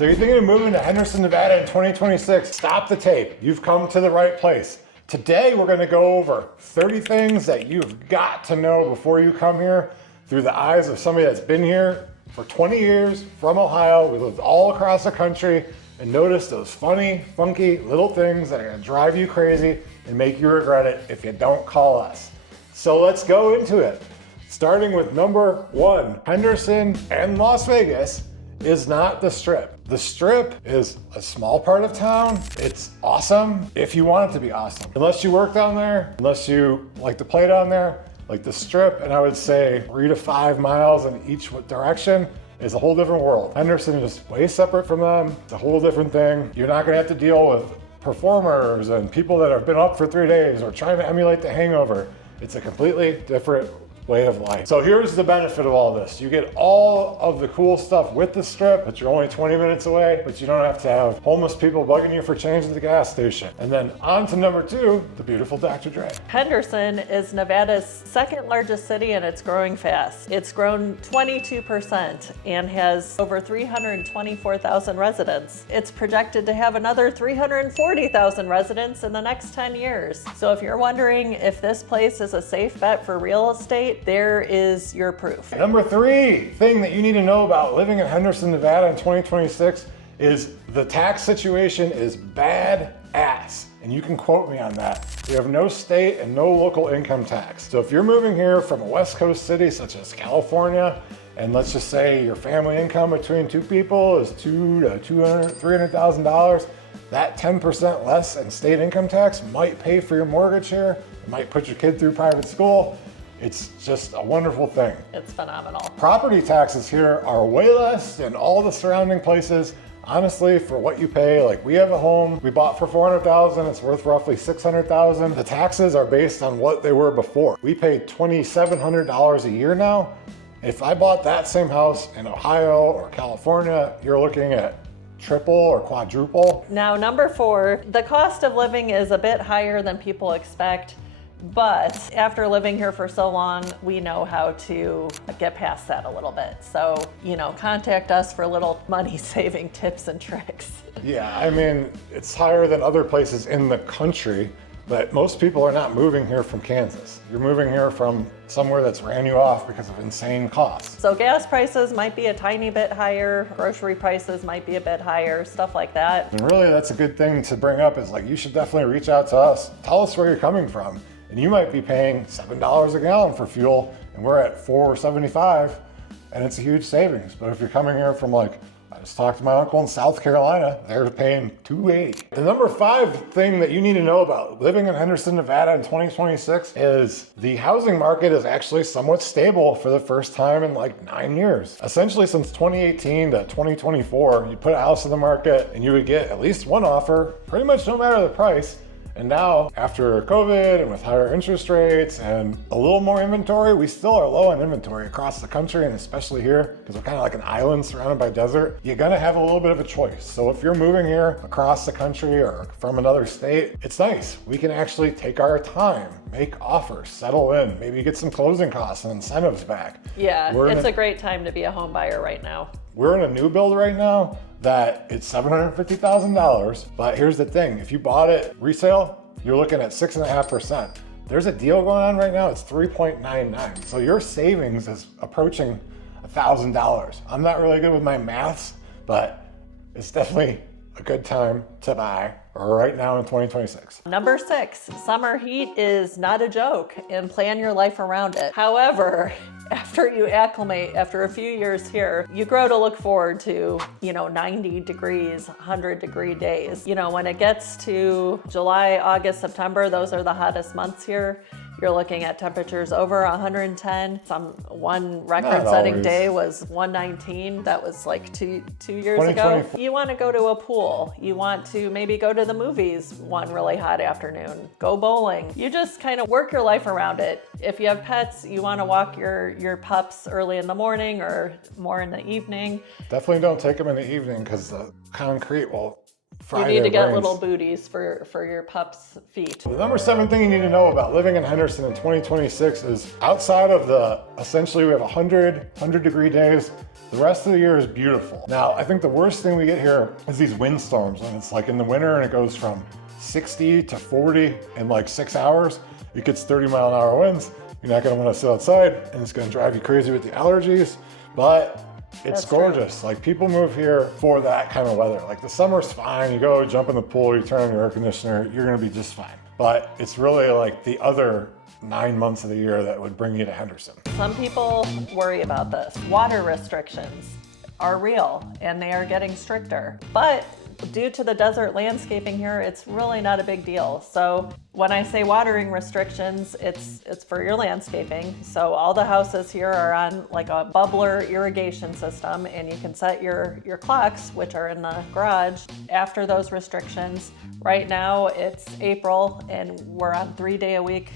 So you're thinking of moving to Henderson, Nevada in 2026? Stop the tape. You've come to the right place. Today, we're gonna go over 30 things that you've got to know before you come here through the eyes of somebody that's been here for 20 years from Ohio. We lived all across the country and noticed those funny, funky little things that are gonna drive you crazy and make you regret it if you don't call us. So let's go into it. Starting with number one, Henderson and Las Vegas is not the Strip. The Strip is a small part of town. It's awesome if you want it to be awesome. Unless you work down there, unless you like to play down there, like the Strip, and I would say 3 to 5 miles in each direction is a whole different world. Henderson is way separate from them. It's a whole different thing. You're not gonna have to deal with performers and people that have been up for 3 days or trying to emulate the Hangover. It's a completely different way of life. So here's the benefit of all this. You get all of the cool stuff with the Strip, but you're only 20 minutes away, but you don't have to have homeless people bugging you for change at the gas station. And then on to number two, the beautiful Dr. Dre. Henderson is Nevada's second largest city and it's growing fast. It's grown 22% and has over 324,000 residents. It's projected to have another 340,000 residents in the next 10 years. So if you're wondering if this place is a safe bet for real estate, there is your proof. Number three thing that you need to know about living in Henderson, Nevada in 2026 is the tax situation is bad ass. And you can quote me on that. We have no state and no local income tax. So if you're moving here from a West Coast city such as California, and let's just say your family income between two people is $300,000, that 10% less in state income tax might pay for your mortgage here. It might put your kid through private school. It's just a wonderful thing. It's phenomenal. Property taxes here are way less than all the surrounding places. Honestly, for what you pay, like we have a home we bought for $400,000, it's worth roughly $600,000. The taxes are based on what they were before. We pay $2,700 a year now. If I bought that same house in Ohio or California, you're looking at triple or quadruple. Now, number four, the cost of living is a bit higher than people expect. But after living here for so long, we know how to get past that a little bit. So, contact us for little money saving tips and tricks. Yeah, I mean, it's higher than other places in the country, but most people are not moving here from Kansas. You're moving here from somewhere that's ran you off because of insane costs. So gas prices might be a tiny bit higher, grocery prices might be a bit higher, stuff like that. And really, that's a good thing to bring up is like, you should definitely reach out to us. Tell us where you're coming from. And you might be paying $7 a gallon for fuel, and we're at $4.75, and it's a huge savings. But if you're coming here from I just talked to my uncle in South Carolina, they're paying $2.80. The number five thing that you need to know about living in Henderson, Nevada in 2026 is the housing market is actually somewhat stable for the first time in 9 years. Essentially since 2018 to 2024, you put a house in the market and you would get at least one offer, pretty much no matter the price. And now, after COVID and with higher interest rates and a little more inventory, we still are low on inventory across the country and especially here, because we're kind of like an island surrounded by desert. You're gonna have a little bit of a choice. So if you're moving here across the country or from another state, it's nice. We can actually take our time, make offers, settle in, maybe get some closing costs and incentives back. Yeah, it's a great time to be a home buyer right now. We're in a new build right now that it's $750,000, but here's the thing, if you bought it resale, you're looking at 6.5%. There's a deal going on right now, it's 3.99. So your savings is approaching $1,000. I'm not really good with my maths, but it's definitely a good time to buy right now in 2026. Number six, summer heat is not a joke and plan your life around it. However, after you acclimate, after a few years here, you grow to look forward to, 90 degrees, 100-degree days. When it gets to July, August, September, those are the hottest months here. You're looking at temperatures over 110. One record-setting day was 119. That was two years ago. You want to go to a pool. You want to maybe go to the movies one really hot afternoon. Go bowling. You just kind of work your life around it. If you have pets, you want to walk your pups early in the morning or more in the evening. Definitely don't take them in the evening because the concrete will fry You need their to get brains. little booties for your pup's feet. The number 7 thing you need to know about living in Henderson in 2026 is outside of essentially we have 100 degree days, the rest of the year is beautiful. Now, I think the worst thing we get here is these windstorms, and it's like in the winter and it goes from 60 to 40 in like 6 hours. It gets 30-mile-an-hour winds. You're not gonna wanna sit outside and it's gonna drive you crazy with the allergies, but it's gorgeous. Like people move here for that kind of weather. Like the summer's fine. You go jump in the pool, you turn on your air conditioner, you're gonna be just fine. But it's really like the other 9 months of the year that would bring you to Henderson. Some people worry about this. Water restrictions are real and they are getting stricter. But due to the desert landscaping here, it's really not a big deal. So when I say watering restrictions, it's for your landscaping. So all the houses here are on like a bubbler irrigation system, and you can set your clocks, which are in the garage, after those restrictions. Right now it's April and we're on 3-day-a-week,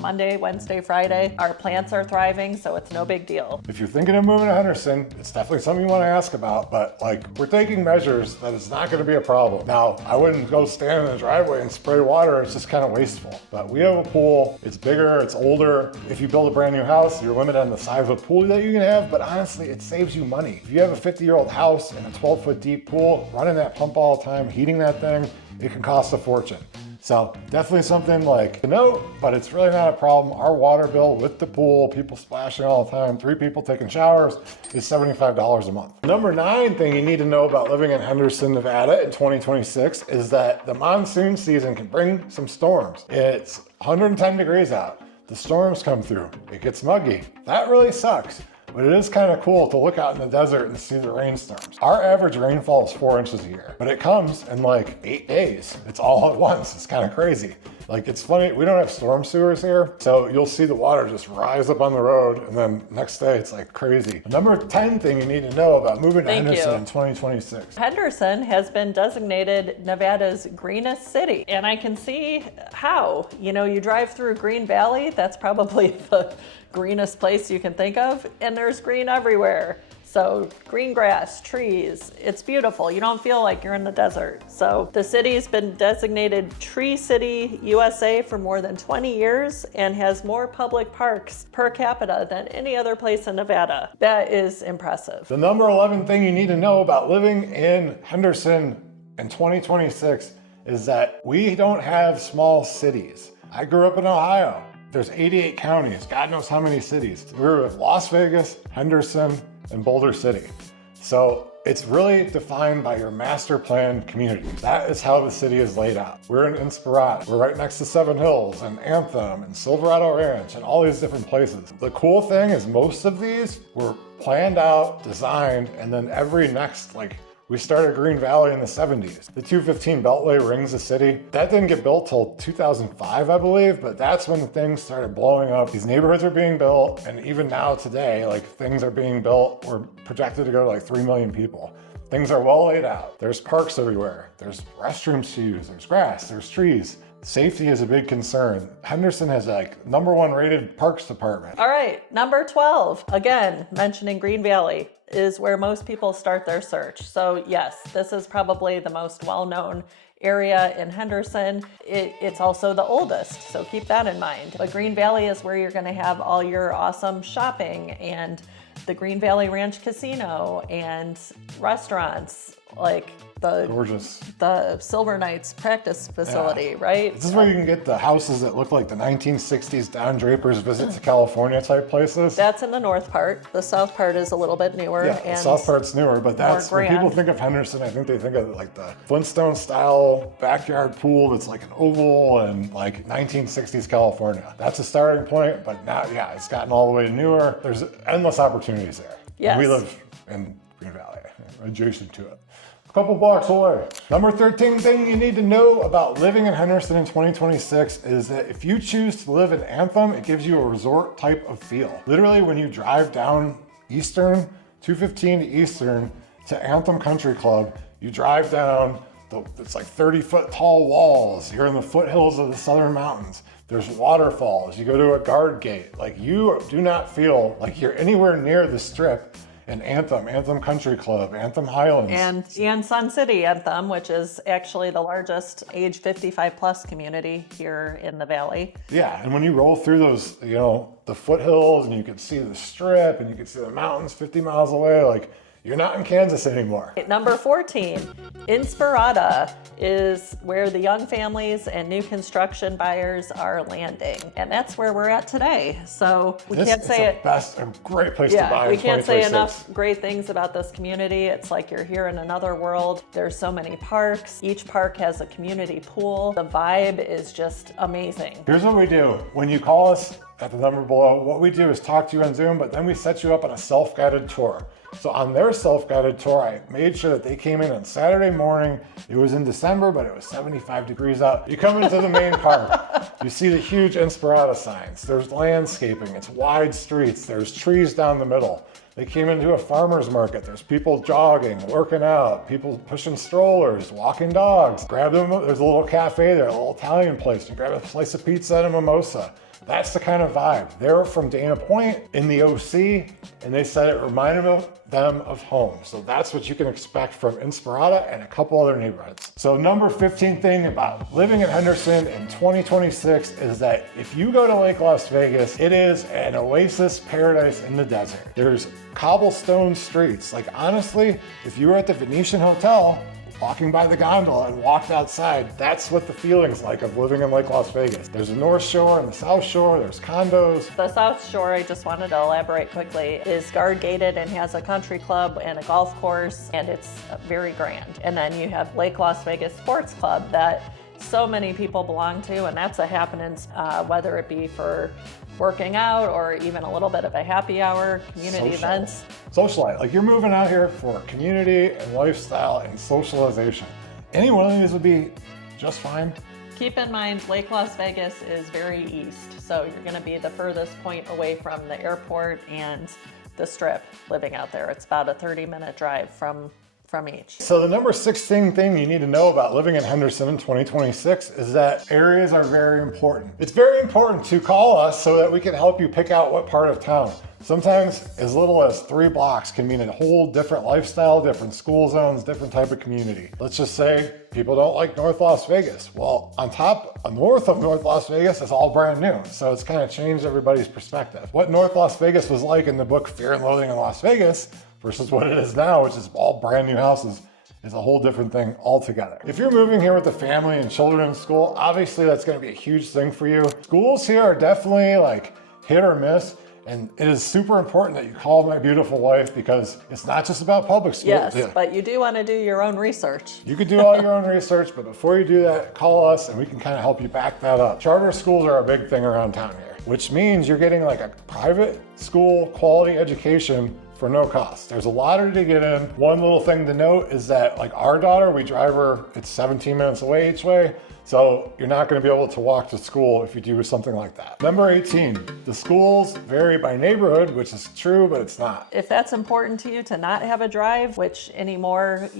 Monday, Wednesday, Friday. Our plants are thriving, so it's no big deal. If you're thinking of moving to Henderson, it's definitely something you want to ask about, but like we're taking measures that it's not going to be a problem. Now, I wouldn't go stand in the driveway and spray water. It's just kind of wasteful. But we have a pool. It's bigger, it's older. If you build a brand new house, you're limited on the size of the pool that you can have, but honestly, it saves you money. If you have a 50-year-old house and a 12-foot deep pool, running that pump all the time, heating that thing, it can cost a fortune. So definitely something like to note, but it's really not a problem. Our water bill with the pool, people splashing all the time, 3 people taking showers, is $75 a month. Number 9 thing you need to know about living in Henderson, Nevada in 2026 is that the monsoon season can bring some storms. It's 110 degrees out. The storms come through. It gets muggy. That really sucks. But it is kind of cool to look out in the desert and see the rainstorms. Our average rainfall is 4 inches a year, but it comes in like 8 days. It's all at once. It's kind of crazy. Like it's funny, we don't have storm sewers here, so you'll see the water just rise up on the road, and then next day it's like crazy. The number 10 thing you need to know about moving to Henderson in 2026. Henderson has been designated Nevada's greenest city, and I can see how. You drive through Green Valley, that's probably the greenest place you can think of, and there's green everywhere. So green grass, trees, it's beautiful. You don't feel like you're in the desert. So the city's been designated Tree City USA for more than 20 years and has more public parks per capita than any other place in Nevada. That is impressive. The number 11 thing you need to know about living in Henderson in 2026 is that we don't have small cities. I grew up in Ohio. There's 88 counties, God knows how many cities. We're with Las Vegas, Henderson, and Boulder City. So it's really defined by your master planned community. That is how the city is laid out. We're in Inspirada. We're right next to Seven Hills and Anthem and Silverado Ranch and all these different places. The cool thing is most of these were planned out, designed, and then every next we started Green Valley in the 70s. The 215 Beltway rings the city. That didn't get built till 2005, I believe, but that's when things started blowing up. These neighborhoods are being built, and even now today, things are being built. We're projected to go to 3 million people. Things are well laid out. There's parks everywhere. There's restrooms to use. There's grass. There's trees. Safety is a big concern. Henderson has #1 rated parks department. All right, number 12, again, mentioning Green Valley, is where most people start their search. So yes, this is probably the most well-known area in Henderson. It's also the oldest, so keep that in mind. But Green Valley is where you're gonna have all your awesome shopping and the Green Valley Ranch Casino and restaurants like Gorgeous. the Silver Knights practice facility, right? This is where you can get the houses that look like the 1960s Don Draper's Visit to California type places. That's in the north part. The south part is a little bit newer. Yeah, the south part's newer, but that's when people think of Henderson, I think they think of the Flintstone style backyard pool that's like an oval and 1960s California. That's a starting point, but now, it's gotten all the way newer. There's endless opportunities there. Yes. We live in Green Valley, adjacent to it. A couple blocks away. Number 13 thing you need to know about living in Henderson in 2026 is that if you choose to live in Anthem, it gives you a resort type of feel. Literally, when you drive down Eastern, 215 to Eastern to Anthem Country Club, you drive down, it's 30-foot tall walls. You're in the foothills of the Southern Mountains. There's waterfalls. You go to a guard gate. You do not feel like you're anywhere near the Strip. and Anthem Country Club, Anthem Highlands. And Sun City Anthem, which is actually the largest age 55 plus community here in the Valley. Yeah, and when you roll through those, the foothills and you can see the strip and you can see the mountains 50 miles away, like you're not in Kansas anymore. Number 14, Inspirada is where the young families and new construction buyers are landing. And that's where we're at today. So we can't say it. A great place to buy. We can't say enough great things about this community. It's like you're here in another world. There's so many parks. Each park has a community pool. The vibe is just amazing. Here's what we do. When you call us at the number below, what we do is talk to you on Zoom, but then we set you up on a self-guided tour. So on their self-guided tour, I made sure that they came in on Saturday morning. It was in December, but it was 75 degrees out. You come into the main park, you see the huge Inspirada signs. There's landscaping, it's wide streets, there's trees down the middle. They came into a farmer's market. There's people jogging, working out, people pushing strollers, walking dogs. Grab them, there's a little cafe there, a little Italian place. You grab a slice of pizza and a mimosa. That's the kind of vibe. They're from Dana Point in the OC, and they said it reminded them of home. So that's what you can expect from Inspirada and a couple other neighborhoods. So number 15 thing about living in Henderson in 2026 is that if you go to Lake Las Vegas, it is an oasis paradise in the desert. There's cobblestone streets. Like honestly, if you were at the Venetian Hotel, walking by the gondola and walked outside, that's what the feeling's like of living in Lake Las Vegas. There's a North Shore and the South Shore, there's condos. The South Shore, I just wanted to elaborate quickly, is guard gated and has a country club and a golf course, and it's very grand. And then you have Lake Las Vegas Sports Club that so many people belong to, and that's a happening, whether it be for working out or even a little bit of a happy hour, community events. Socialite, like you're moving out here for community and lifestyle and socialization. Any one of these would be just fine. Keep in mind, Lake Las Vegas is very east, so you're gonna be the furthest point away from the airport and the strip living out there. It's about a 30-minute drive from each. So the number 16 thing you need to know about living in Henderson in 2026 is that areas are very important. It's very important to call us so that we can help you pick out what part of town. Sometimes as little as 3 blocks can mean a whole different lifestyle, different school zones, different type of community. Let's just say people don't like North Las Vegas. Well, north of North Las Vegas is all brand new. So it's kind of changed everybody's perspective. What North Las Vegas was like in the book Fear and Loathing in Las Vegas versus what it is now, which is all brand new houses, is a whole different thing altogether. If you're moving here with the family and children in school, obviously that's gonna be a huge thing for you. Schools here are definitely like hit or miss, and it is super important that you call my beautiful wife because it's not just about public schools. Yes, but you do wanna do your own research. You could do all your own research, but before you do that, call us and we can kind of help you back that up. Charter schools are a big thing around town here, which means you're getting like a private school quality education for no cost. There's a lottery to get in. One little thing to note is that like our daughter, we drive her, it's 17 minutes away each way. So you're not gonna be able to walk to school if you do something like that. Number 18, the schools vary by neighborhood, which is true, but it's not. If that's important to you to not have a drive, which anymore,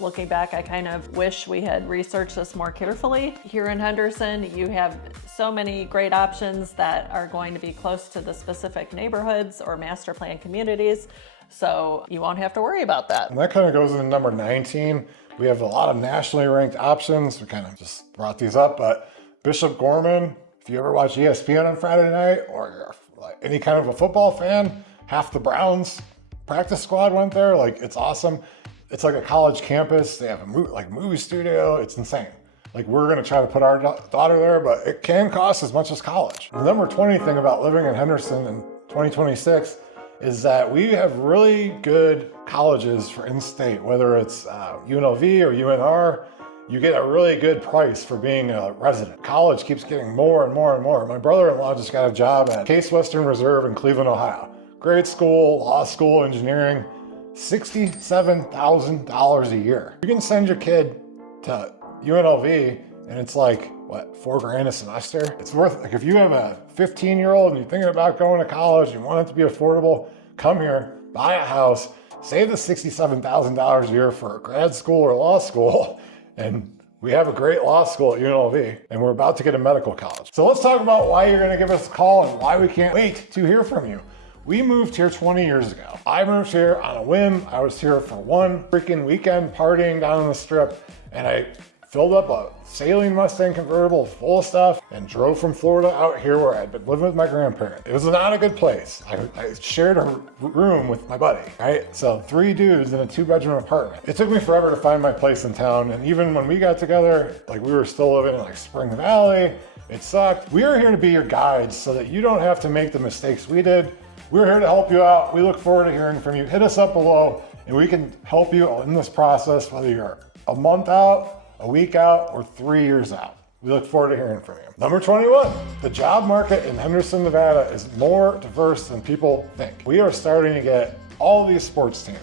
looking back, I kind of wish we had researched this more carefully. Here in Henderson, you have so many great options that are going to be close to the specific neighborhoods or master plan communities. So you won't have to worry about that. And that kind of goes into number 19. We have a lot of nationally ranked options. We kind of just brought these up, but Bishop Gorman, if you ever watch ESPN on Friday night or you're like any kind of a football fan, half the Browns practice squad went there. Like it's awesome. It's like a college campus. They have a movie studio. It's insane. Like we're gonna try to put our daughter there, but it can cost as much as college. The number 20 thing about living in Henderson in 2026 is that we have really good colleges for in-state, whether it's UNLV or UNR, you get a really good price for being a resident. College keeps getting more and more and more. My brother-in-law just got a job at Case Western Reserve in Cleveland, Ohio. Great school, law school, engineering, $67,000 a year. You can send your kid to UNLV and it's like, what, $4,000 a semester? It's worth, like if you have a 15-year-old and you're thinking about going to college, you want it to be affordable, come here, buy a house, save the $67,000 a year for a grad school or law school, and we have a great law school at UNLV, and we're about to get a medical college. So let's talk about why you're gonna give us a call and why we can't wait to hear from you. We moved here 20 years ago. I moved here on a whim. I was here for one freaking weekend partying down on the strip, and I filled up a Saline Mustang convertible full of stuff and drove from Florida out here where I'd been living with my grandparents. It was not a good place. I shared a room with my buddy, right? So 3 dudes in a 2-bedroom apartment. It took me forever to find my place in town, and even when we got together, like we were still living in like Spring Valley. It sucked. We are here to be your guides so that you don't have to make the mistakes we did. We're here to help you out. We look forward to hearing from you. Hit us up below and we can help you in this process, whether you're a month out, a week out, or 3 years out. We look forward to hearing from you. Number 21, the job market in Henderson, Nevada is more diverse than people think. We are starting to get all these sports teams.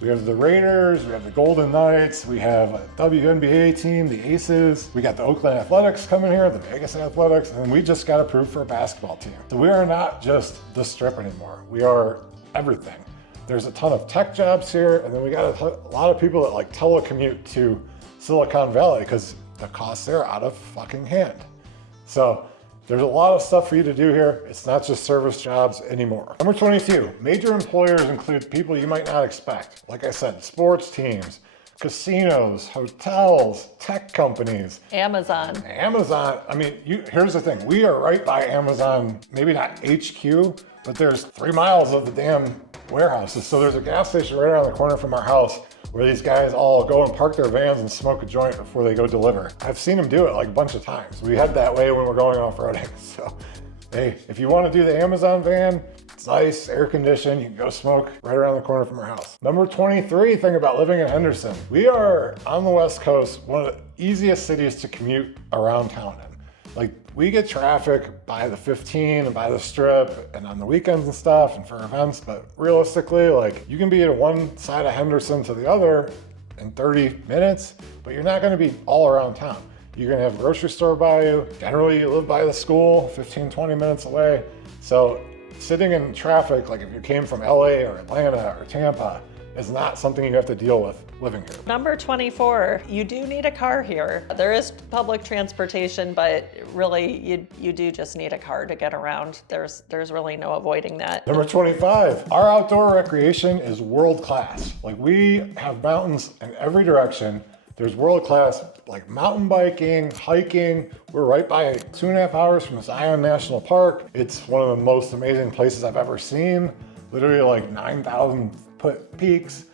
We have the Raiders, we have the Golden Knights, we have a WNBA team, the Aces, we got the Oakland Athletics coming here, the Vegas Athletics, and we just got approved for a basketball team. So we are not just the strip anymore. We are everything. There's a ton of tech jobs here, and then we got a lot of people that like telecommute to Silicon Valley because the costs there are out of fucking hand. So there's a lot of stuff for you to do here. It's not just service jobs anymore. Number 22, major employers include people you might not expect. Like I said, sports teams, casinos, hotels, tech companies. Amazon. I mean, here's the thing. We are right by Amazon, maybe not HQ, but there's 3 miles of the damn warehouses. So there's a gas station right around the corner from our house where these guys all go and park their vans and smoke a joint before they go deliver. I've seen them do it like a bunch of times. We head that way when we're going off-roading. So, hey, if you want to do the Amazon van, it's nice, air conditioned, you can go smoke right around the corner from our house. Number 23 thing about living in Henderson. We are on the West Coast, one of the easiest cities to commute around town in. Like, we get traffic by the 15 and by the strip and on the weekends and stuff and for events, but realistically, like, you can be at one side of Henderson to the other in 30 minutes, but you're not gonna be all around town. You're gonna have a grocery store by you. Generally, you live by the school, 15, 20 minutes away. So sitting in traffic, like if you came from LA or Atlanta or Tampa, is not something you have to deal with living here. Number 24, you do need a car here. There is public transportation, but really you do just need a car to get around. There's really no avoiding that. Number 25, our outdoor recreation is world class. Like, we have mountains in every direction. There's world class like mountain biking, hiking. We're right by 2.5 hours from Zion National Park. It's one of the most amazing places I've ever seen. Literally like 9,000 foot peaks.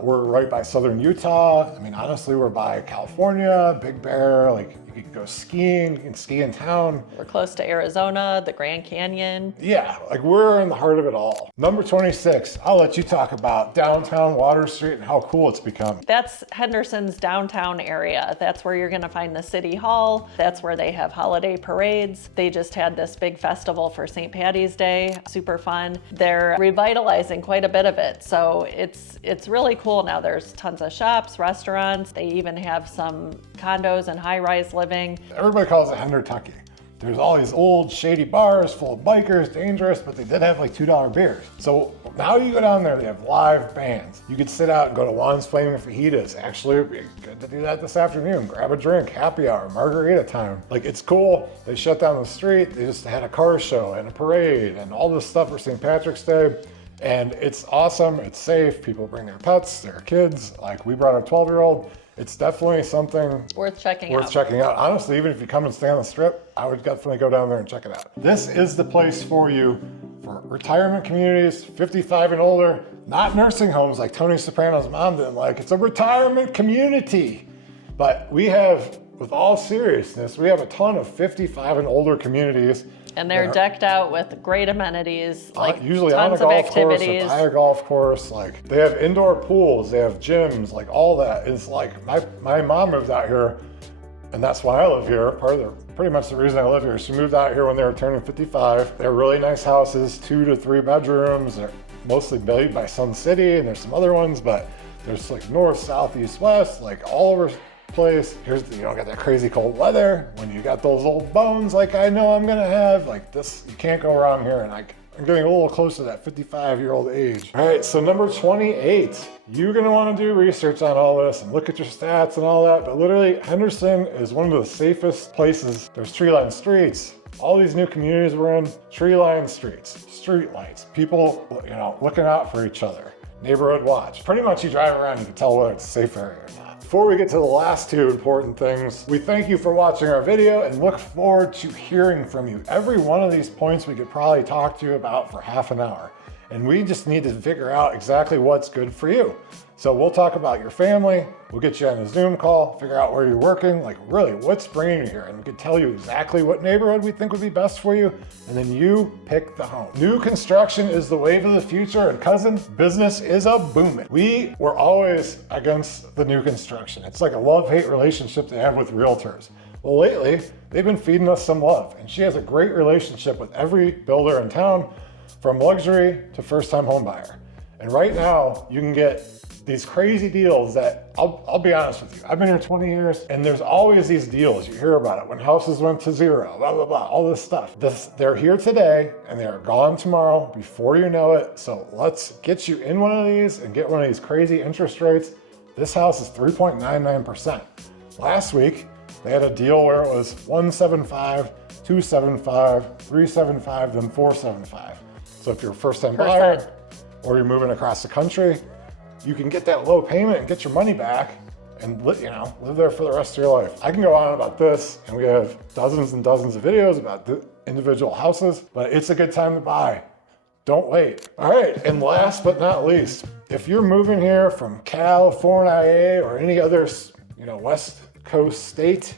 We're right by southern Utah. I mean, honestly, we're by California, Big Bear, like you can go skiing, you can ski in town. We're close to Arizona, the Grand Canyon. Yeah, like we're in the heart of it all. Number 26, I'll let you talk about downtown Water Street and how cool it's become. That's Henderson's downtown area. That's where you're gonna find the city hall. That's where they have holiday parades. They just had this big festival for St. Patty's Day, super fun. They're revitalizing quite a bit of it. So it's really cool now. There's tons of shops, restaurants. They even have some condos and high-rise living. Everybody calls it Hendertucky. There's all these old shady bars full of bikers, dangerous, but they did have like $2 beers. So now you go down there, they have live bands. You could sit out and go to Juan's Flaming Fajitas. Actually, it'd be good to do that this afternoon. Grab a drink, happy hour, margarita time. Like, it's cool. They shut down the street. They just had a car show and a parade and all this stuff for St. Patrick's Day. And it's awesome, it's safe. People bring their pets, their kids. Like, we brought our 12-year-old. It's definitely something worth checking out. Honestly, even if you come and stay on the strip, I would definitely go down there and check it out. This is the place for you for retirement communities, 55 and older, not nursing homes like Tony Soprano's mom didn't like. It's a retirement community. But we have, with all seriousness, we have a ton of 55 and older communities. And they're decked out with great amenities, like usually tons on a of golf activities. course, or by a golf course. Like, they have indoor pools, they have gyms, like all that. It's like my mom moved out here, and that's why I live here. Pretty much the reason I live here. She moved out here when they were turning 55. They're really nice houses, 2 to 3 bedrooms. They're mostly built by Sun City, and there's some other ones, but there's like north, south, east, west, like all over place. Here's the, got that crazy cold weather. When you got those old bones like I know I'm gonna have, like this, you can't go wrong here. And I'm getting a little close to that 55-year-old age. All right, so number 28. You're gonna wanna do research on all this and look at your stats and all that, but literally Henderson is one of the safest places. There's tree-lined streets. All these new communities we're in, tree-lined streets, street lights, people, looking out for each other. Neighborhood watch. Pretty much you drive around, you can tell whether it's a safe area or not. Before we get to the last two important things, we thank you for watching our video and look forward to hearing from you. Every one of these points we could probably talk to you about for half an hour. And we just need to figure out exactly what's good for you. So we'll talk about your family, we'll get you on a Zoom call, figure out where you're working, like really what's bringing you here. And we can tell you exactly what neighborhood we think would be best for you. And then you pick the home. New construction is the wave of the future, and cousin, business is a booming. We were always against the new construction. It's like a love-hate relationship they have with realtors. Well, lately, they've been feeding us some love, and she has a great relationship with every builder in town, from luxury to first-time home buyer. And right now, you can get these crazy deals that, I'll be honest with you, I've been here 20 years, and there's always these deals. You hear about it when houses went to zero, blah, blah, blah, all this stuff. They're here today, and they are gone tomorrow before you know it. So let's get you in one of these and get one of these crazy interest rates. This house is 3.99%. Last week, they had a deal where it was 175, 275, 375, then 475. So if you're a first-time buyer or you're moving across the country, you can get that low payment and get your money back and live there for the rest of your life. I can go on about this, and we have dozens and dozens of videos about the individual houses, but it's a good time to buy. Don't wait. All right, and last but not least, if you're moving here from California or any other, West Coast state,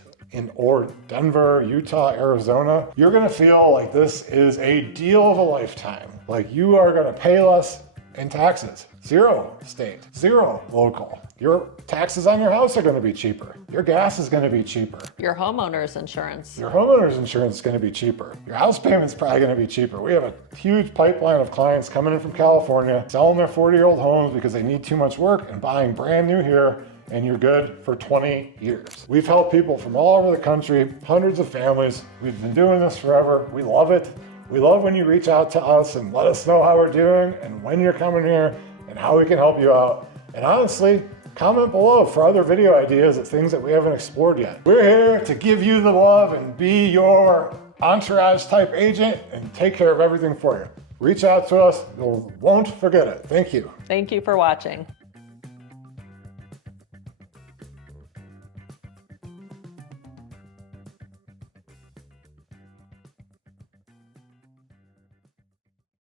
or Denver, Utah, Arizona, you're gonna feel like this is a deal of a lifetime. Like you are gonna pay less in taxes. Zero state, zero local. Your taxes on your house are gonna be cheaper. Your gas is gonna be cheaper. Your homeowner's insurance. Your homeowner's insurance is gonna be cheaper. Your house payment's probably gonna be cheaper. We have a huge pipeline of clients coming in from California, selling their 40-year-old homes because they need too much work and buying brand new here, and you're good for 20 years. We've helped people from all over the country, hundreds of families. We've been doing this forever. We love it. We love when you reach out to us and let us know how we're doing and when you're coming here and how we can help you out. And honestly, comment below for other video ideas of things that we haven't explored yet. We're here to give you the love and be your entourage type agent and take care of everything for you. Reach out to us. We won't forget it. Thank you. Thank you for watching.